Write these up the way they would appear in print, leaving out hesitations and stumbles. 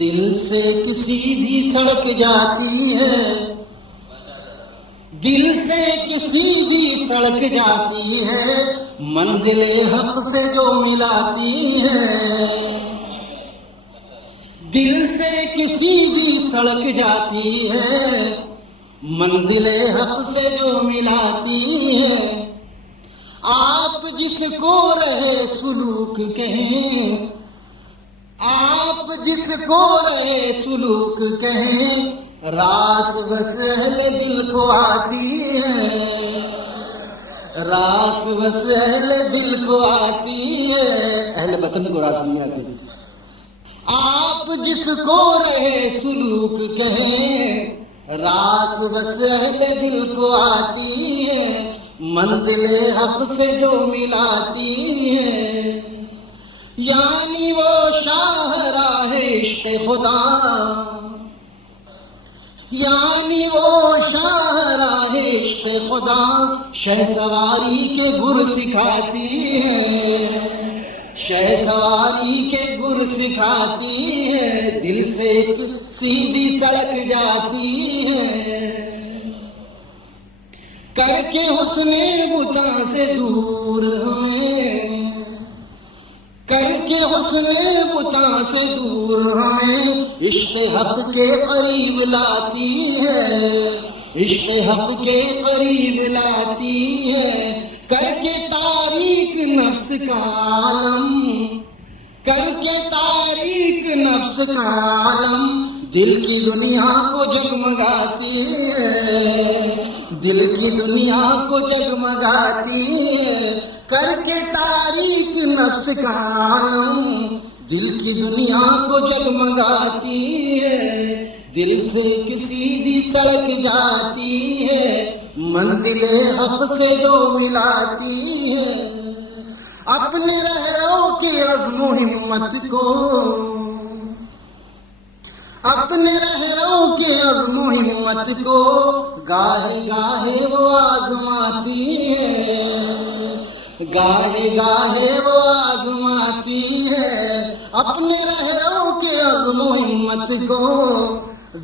دل سے ایک سیدھی سڑک جاتی ہے، دل سے ایک سیدھی سڑک جاتی ہے، منزل حق سے جو ملاتی ہے۔ دل سے ایک سیدھی سڑک جاتی ہے، منزل حق سے جو ملاتی ہے۔ آپ جس کو رہے سلوک کہیں، آپ جس کو رہے سلوک کہیں، راس بس اہل دل کو آتی ہے، راس بس اہل دل کو آتی ہے، اہل وطن کو راس نہیں آتی۔ آپ جس کو رہے سلوک کہیں، راس بس اہل دل کو آتی ہے، منزل حق سے جو ملاتی ہے۔ یعنی وہ شاہراہ عشق خدا، یعنی وہ شاہراہ عشق خدا، شہ سواری کے گر سکھاتی ہے، شہ سواری کے گر سکھاتی ہے۔ دل سے ایک سیدھی سڑک جاتی ہے، کر کے حسن بتاں سے دور ہمیں، کر کے حسن بتاں سے دور ہمیں، عشق حق کے قریب لاتی ہے، عشق حق کے قریب لاتی ہے۔ کر کے تاریک نفس کا عالم، کر کے تاریک نفس کا عالم، دل کی دنیا کو جگمگاتی ہے، دل کی دنیا کو جگمگاتی ہے۔ کر کے تاریک نفس کا عالم، دل کی دنیا کو جگمگاتی ہے۔ دل سے کسی بھی سڑک جاتی ہے، منزل حق سے جو ملاتی ہے۔ اپنے رہرو کے عزم و ہمت کو، اپنے رہرو کے عزم و ہمت کو، گاہے گاہے وہ آزماتی ہے، گاہے گاہے وہ آزماتی ہے۔ اپنے رہرو کے عزم و ہمت کو،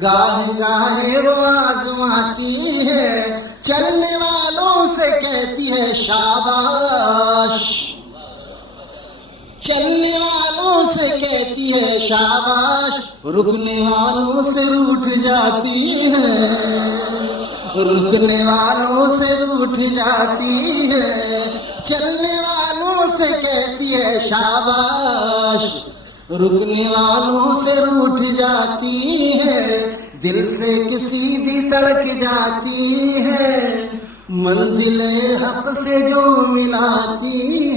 گاہے گاہے وہ آزماتی ہے۔ چلنے والوں سے کہتی ہے شاباش، چلنے والوں سے کہتی ہے شاباش، رکنے والوں سے روٹھ جاتی ہے، رکنے والوں سے روٹھ جاتی ہے۔ چلنے والوں سے کہتی ہے شاباش، رکنے والوں سے روٹھ جاتی ہے۔ دل سے کسی بھی سڑک جاتی ہے، منزل حق سے جو ملاتی ہے۔